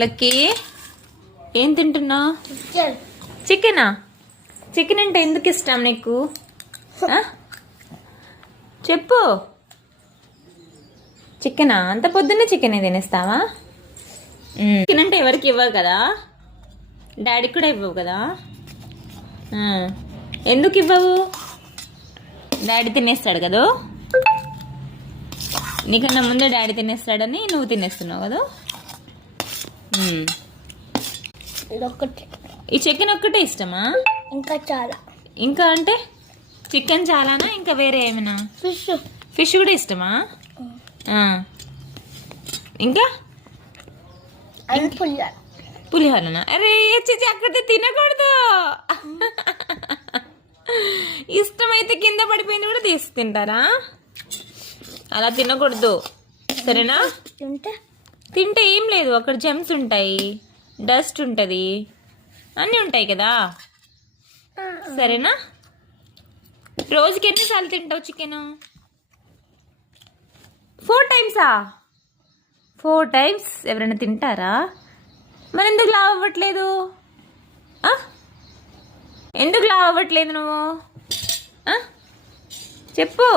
Lucky ఏం తింటున్నావు? చికెనా? చికెన్ అంటే ఎందుకు ఇష్టం నీకు? చెప్పు. చికెనా? అంత పొద్దున్నే చికెన్ తినేస్తావా? చికెన్ అంటే ఎవరికి ఇవ్వవు కదా, డాడీకి కూడా ఇవ్వవు కదా. ఎందుకు ఇవ్వవు? డాడీ తినేస్తాడు కదా, నీకన్నా ముందే డాడీ తినేస్తాడని నువ్వు తినేస్తున్నావు కదా. ఈ చికెన్ ఒక్కటే ఇష్టమా? ఇంకా చాలా. ఇంకా అంటే చికెన్ చాలానా, ఇంకా వేరే ఏమైనా? ఫిష్ కూడా ఇష్టమా? ఇంకా పులిహోరనా? అరే చిచి అక్కడ తినకూడదు. ఇష్టమైతే కింద పడిపోయింది కూడా తీసి తింటారా? అలా తినకూడదు సరేనా? తింటే ఏం లేదు, అక్కడ జెమ్స్ ఉంటాయి, డస్ట్ ఉంటుంది, అన్నీ ఉంటాయి కదా. సరేనా? రోజుకి ఎన్నిసార్లు తింటావు చికెన్? 4 టైమ్సా? 4 టైమ్స్ ఎవరైనా తింటారా? మరి ఎందుకు లావు అవ్వట్లేదు? ఎందుకు లావు అవ్వట్లేదు నువ్వు? చెప్పు.